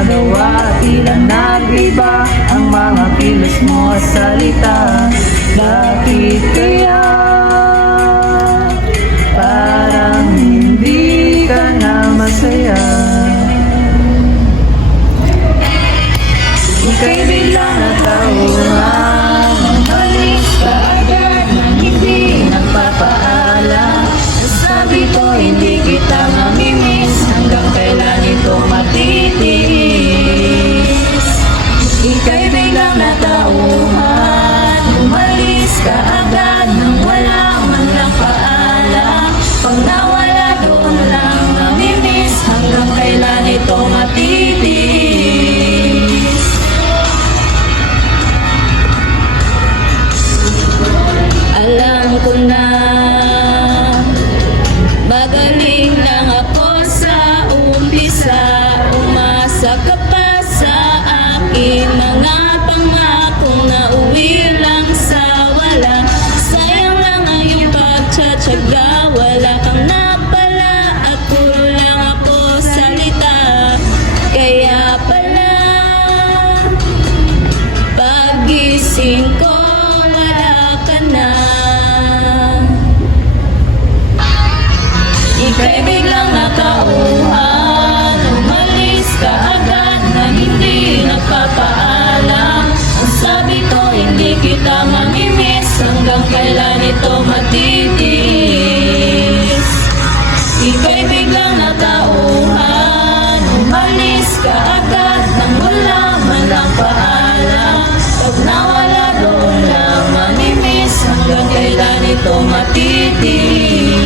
ginagawa, tila nag-iba ang mga kilos mo at salita. Bakit kaya parang hindi ka na masaya? Ika'y bigla natauhan, umalis ka agad nang hindi nagpapaalam. Sabi ko hindi kita mamimiss, hanggang kailan ito matitiis. Ika'y biglang natauhan, umalis ka agad nang wala man lang paalam. Pag nawala doon lang namimiss, hanggang kailan ito matitiis. Alam ko na magaling lang ako sa umpisa, umasa ka pa sa akin, mga pangakong nauwi lang sa wala. Sayang lang ang iyong pagtsatsaga, wala kang napala at puro lang ako salita. Kaya pala pagising ko wala ka na. Ika'y biglang natauhan, umalis ka agad na hindi nagpapaalam. Ang sabi ko hindi kita mamimiss, hanggang kailan ito matitiis. Ika'y biglang natauhan, umalis ka agad nang wala man lang paalam. Pag nawala doon lang mamimiss, hanggang kailan ito matitiis.